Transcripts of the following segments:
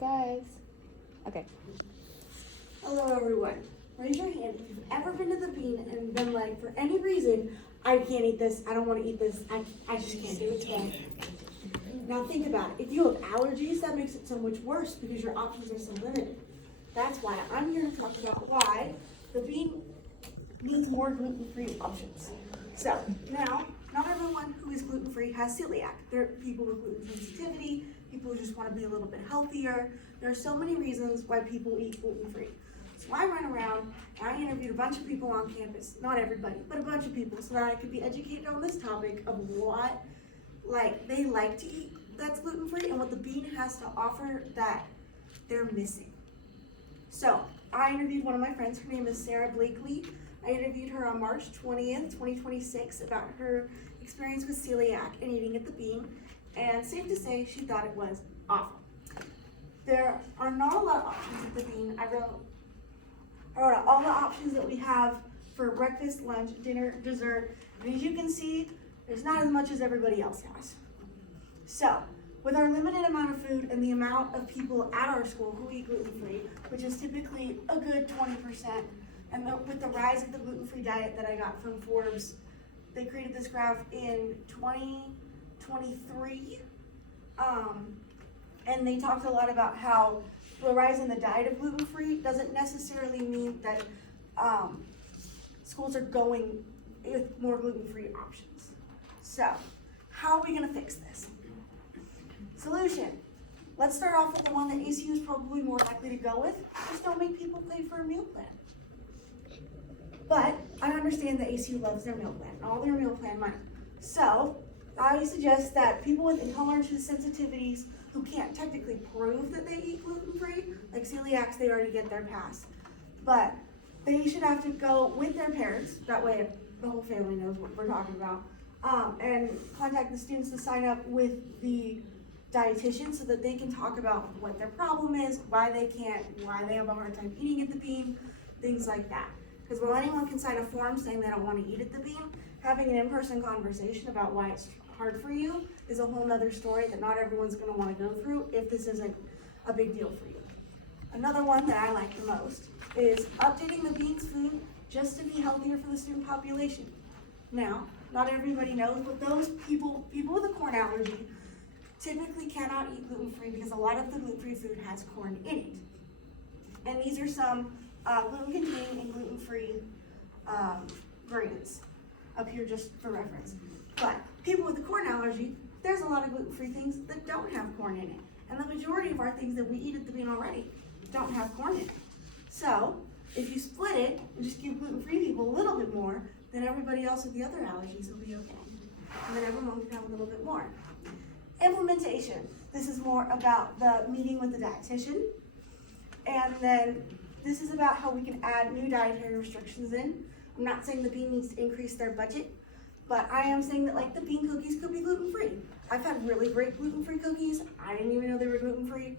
guys. Okay. Hello everyone. Raise your hand if you've ever been to the Bean and been like, for any reason, I can't eat this, I don't want to eat this, I just can't do it today. Now think about it. If you have allergies, that makes it so much worse because your options are so limited. That's why I'm here to talk about why the Bean needs more gluten-free options. So now, not everyone who is gluten-free has celiac. There are people with gluten sensitivity, people who just want to be a little bit healthier. There are so many reasons why people eat gluten-free. So I went around and I interviewed a bunch of people on campus, not everybody, but a bunch of people, so that I could be educated on this topic of what they like to eat that's gluten-free and what the Bean has to offer that they're missing. So I interviewed one of my friends. Her name is Sarah Blakely. I interviewed her on March 20th, 2026 about her experience with celiac and eating at the Bean, and safe to say she thought it was awful. There are not a lot of options at the Bean. I wrote all the options that we have for breakfast, lunch, dinner, dessert, and as you can see, there's not as much as everybody else has. So, with our limited amount of food and the amount of people at our school who eat gluten-free, which is typically a good 20%, and with the rise of the gluten-free diet that I got from Forbes, they created this graph in 2023, and they talked a lot about how the rise in the diet of gluten-free doesn't necessarily mean that schools are going with more gluten-free options. So, how are we going to fix this? Solution. Let's start off with the one that ACU is probably more likely to go with. Just don't make people pay for a meal plan. But I understand that ACU loves their meal plan, all their meal plan money. So I suggest that people with intolerances, sensitivities, who can't technically prove that they eat gluten-free, like celiacs, they already get their pass. But they should have to go with their parents, that way the whole family knows what we're talking about, and contact the students to sign up with the dietitian so that they can talk about what their problem is, why they can't, why they have a hard time eating at the Bean, things like that. Because while anyone can sign a form saying they don't want to eat at the Bean, having an in-person conversation about why it's hard for you is a whole nother story that not everyone's going to want to go through if this isn't a big deal for you. Another one that I like the most is updating the Bean's food just to be healthier for the student population. Now, not everybody knows, but those people with a corn allergy typically cannot eat gluten-free because a lot of the gluten-free food has corn in it. And these are some gluten-containing and gluten-free grains up here just for reference. But people with a corn allergy, there's a lot of gluten-free things that don't have corn in it. And the majority of our things that we eat at the Bean already don't have corn in it. So if you split it and just give gluten-free people a little bit more, then everybody else with the other allergies will be okay. And then everyone can have a little bit more. Implementation. This is more about the meeting with the dietitian. And then this is about how we can add new dietary restrictions in. I'm not saying the Bean needs to increase their budget, but I am saying that like the Bean cookies could be gluten-free. I've had really great gluten-free cookies. I didn't even know they were gluten-free.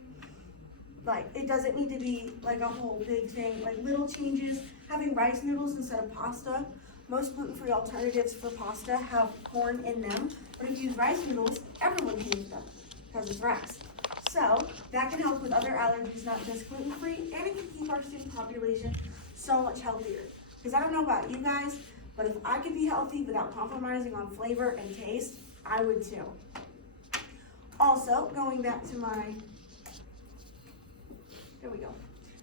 Like, it doesn't need to be like a whole big thing. Like little changes, having rice noodles instead of pasta. Most gluten-free alternatives for pasta have corn in them, but if you use rice noodles, everyone can eat them because it's rice. So that can help with other allergies, not just gluten-free, and it can keep our student population so much healthier. Because I don't know about you guys, but if I could be healthy without compromising on flavor and taste, I would too. Also, going back to there we go.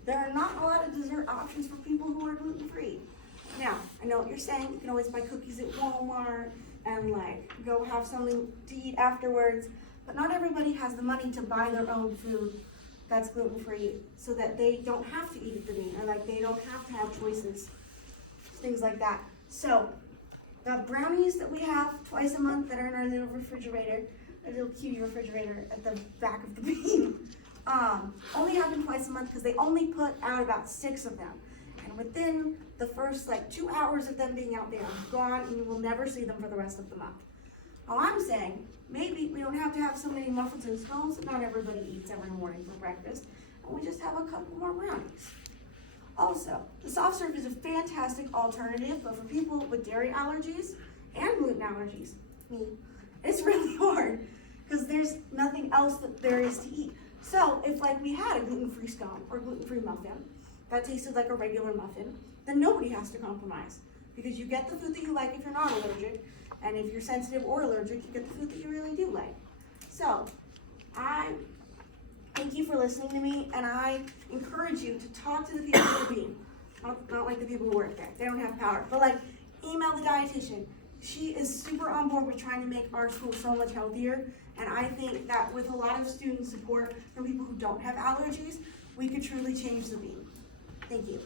There are not a lot of dessert options for people who are gluten-free. Now, I know what you're saying. You can always buy cookies at Walmart and go have something to eat afterwards. But not everybody has the money to buy their own food that's gluten-free so that they don't have to eat at the Bean or they don't have to have choices, things like that. So the brownies that we have twice a month that are in our little refrigerator, a little cutie refrigerator at the back of the Bean, only happen twice a month because they only put out about 6 of them. And within the first 2 hours of them being out there, gone, and you will never see them for the rest of the month. All I'm saying, maybe we don't have to have so many muffins and scones that not everybody eats every morning for breakfast, and we just have a couple more brownies. Also, the soft serve is a fantastic alternative, but for people with dairy allergies and gluten allergies, me, it's really hard because there's nothing else that there is to eat. So if like we had a gluten-free scone or gluten-free muffin that tasted like a regular muffin, then nobody has to compromise. Because you get the food that you like if you're not allergic, and if you're sensitive or allergic, you get the food that you really do like. So, I thank you for listening to me, and I encourage you to talk to the people at the Bean. Not like the people who work there, they don't have power, but like email the dietitian. She is super on board with trying to make our school so much healthier, and I think that with a lot of student support from people who don't have allergies, we could truly change the Bean. Thank you.